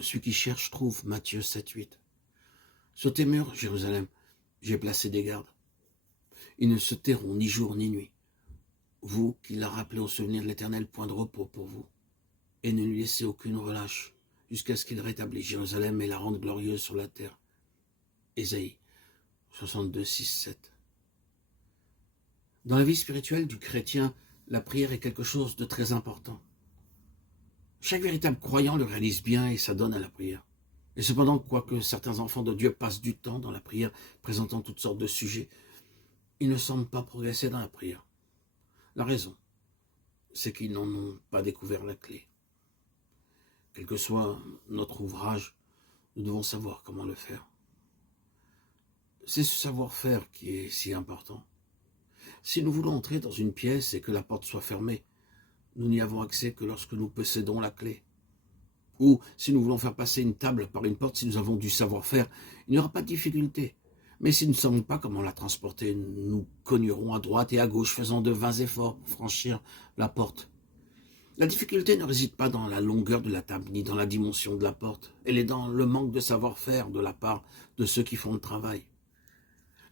Celui qui cherche trouve, Matthieu 7, 8. Sur tes murs, Jérusalem, j'ai placé des gardes. Ils ne se tairont ni jour ni nuit. Vous qui l'a rappelé au souvenir de l'Éternel, point de repos pour vous. Et ne lui laissez aucune relâche, jusqu'à ce qu'il rétablisse Jérusalem et la rende glorieuse sur la terre. Ésaïe 62, 6, 7. Dans la vie spirituelle du chrétien, la prière est quelque chose de très important. Chaque véritable croyant le réalise bien et s'adonne à la prière. Et cependant, quoique certains enfants de Dieu passent du temps dans la prière, présentant toutes sortes de sujets, ils ne semblent pas progresser dans la prière. La raison, c'est qu'ils n'en ont pas découvert la clé. Quel que soit notre ouvrage, nous devons savoir comment le faire. C'est ce savoir-faire qui est si important. Si nous voulons entrer dans une pièce et que la porte soit fermée, nous n'y avons accès que lorsque nous possédons la clé. Ou si nous voulons faire passer une table par une porte, si nous avons du savoir-faire, il n'y aura pas de difficulté. Mais si nous ne savons pas comment la transporter, nous cognerons à droite et à gauche, faisant de vains efforts pour franchir la porte. La difficulté ne réside pas dans la longueur de la table, ni dans la dimension de la porte. Elle est dans le manque de savoir-faire de la part de ceux qui font le travail.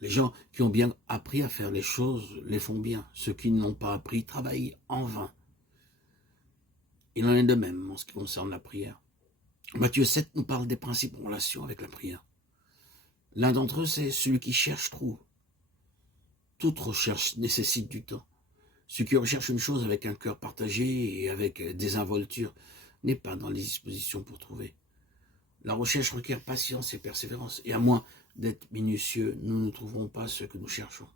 Les gens qui ont bien appris à faire les choses les font bien. Ceux qui n'ont pas appris travaillent en vain. Il en est de même en ce qui concerne la prière. Matthieu 7 nous parle des principes en relation avec la prière. L'un d'entre eux, c'est celui qui cherche trouve. Toute recherche nécessite du temps. Celui qui recherche une chose avec un cœur partagé et avec désinvolture n'est pas dans les dispositions pour trouver. La recherche requiert patience et persévérance, et à moins d'être minutieux, nous ne trouverons pas ce que nous cherchons.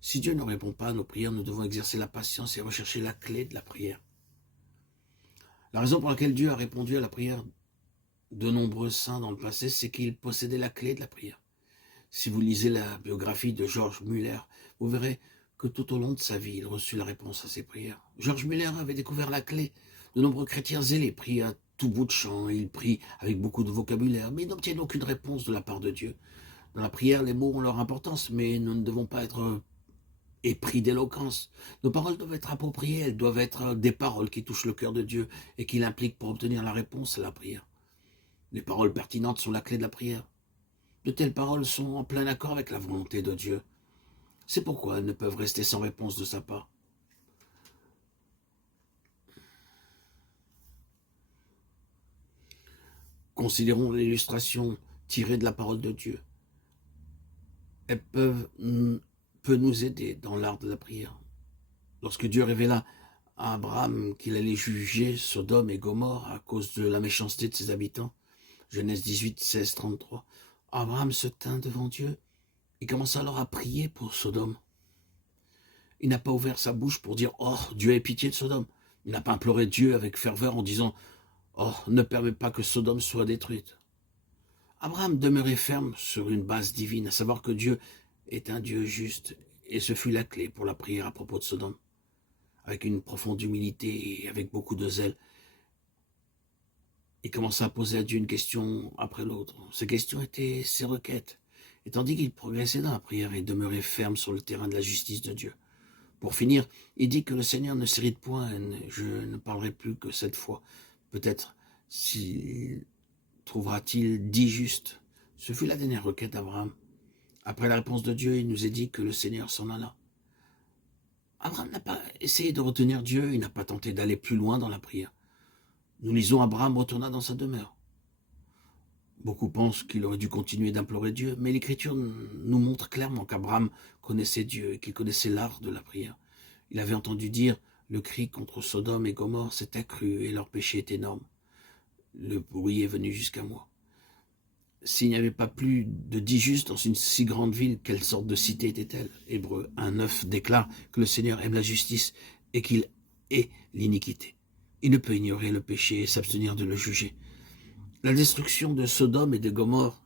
Si Dieu ne répond pas à nos prières, nous devons exercer la patience et rechercher la clé de la prière. La raison pour laquelle Dieu a répondu à la prière de nombreux saints dans le passé, c'est qu'il possédait la clé de la prière. Si vous lisez la biographie de George Muller, vous verrez que tout au long de sa vie, il reçut la réponse à ses prières. George Muller avait découvert la clé. De nombreux chrétiens zélés prient à tout bout de champ, et ils prient avec beaucoup de vocabulaire, mais ils n'obtiennent aucune réponse de la part de Dieu. Dans la prière, les mots ont leur importance, mais nous ne devons pas être épris d'éloquence. Nos paroles doivent être appropriées, elles doivent être des paroles qui touchent le cœur de Dieu et qui l'impliquent pour obtenir la réponse à la prière. Les paroles pertinentes sont la clé de la prière. De telles paroles sont en plein accord avec la volonté de Dieu. C'est pourquoi elles ne peuvent rester sans réponse de sa part. Considérons l'illustration tirée de la parole de Dieu. Elles peut nous aider dans l'art de la prière. Lorsque Dieu révéla à Abraham qu'il allait juger Sodome et Gomorrhe à cause de la méchanceté de ses habitants, Genèse 18, 16, 33, Abraham se tint devant Dieu et commença alors à prier pour Sodome. Il n'a pas ouvert sa bouche pour dire « Oh, Dieu ait pitié de Sodome ». Il n'a pas imploré Dieu avec ferveur en disant « Oh, ne permets pas que Sodome soit détruite ». Abraham demeurait ferme sur une base divine, à savoir que Dieu est un Dieu juste, et ce fut la clé pour la prière à propos de Sodome. Avec une profonde humilité et avec beaucoup de zèle, il commença à poser à Dieu une question après l'autre. Ces questions étaient ses requêtes, et tandis qu'il progressait dans la prière et demeurait ferme sur le terrain de la justice de Dieu. Pour finir, il dit que le Seigneur ne s'irrite point, et je ne parlerai plus que cette fois. Peut-être trouvera-t-il 10 justes. Ce fut la dernière requête d'Abraham. Après la réponse de Dieu, il nous est dit que le Seigneur s'en alla. Abraham n'a pas essayé de retenir Dieu, il n'a pas tenté d'aller plus loin dans la prière. Nous lisons Abraham retourna dans sa demeure. Beaucoup pensent qu'il aurait dû continuer d'implorer Dieu, mais l'Écriture nous montre clairement qu'Abraham connaissait Dieu et qu'il connaissait l'art de la prière. Il avait entendu dire « Le cri contre Sodome et Gomorrhe s'est accru et leur péché est énorme. Le bruit est venu jusqu'à moi. » S'il n'y avait pas plus de 10 justes dans une si grande ville, quelle sorte de cité était-elle? Hébreux 1,9 déclare que le Seigneur aime la justice et qu'il hait l'iniquité. Il ne peut ignorer le péché et s'abstenir de le juger. La destruction de Sodome et de Gomorrhe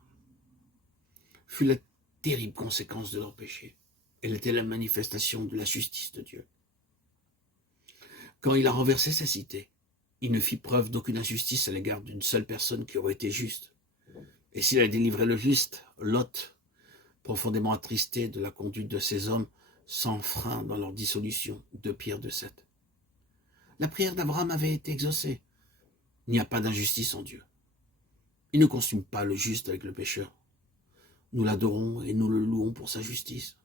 fut la terrible conséquence de leur péché. Elle était la manifestation de la justice de Dieu. Quand il a renversé sa cité, il ne fit preuve d'aucune injustice à l'égard d'une seule personne qui aurait été juste. Et s'il a délivré le juste, Lot, profondément attristé de la conduite de ces hommes, sans frein dans leur dissolution, 2 Pierre 2,7. La prière d'Abraham avait été exaucée. Il n'y a pas d'injustice en Dieu. Il ne consume pas le juste avec le pécheur. Nous l'adorons et nous le louons pour sa justice.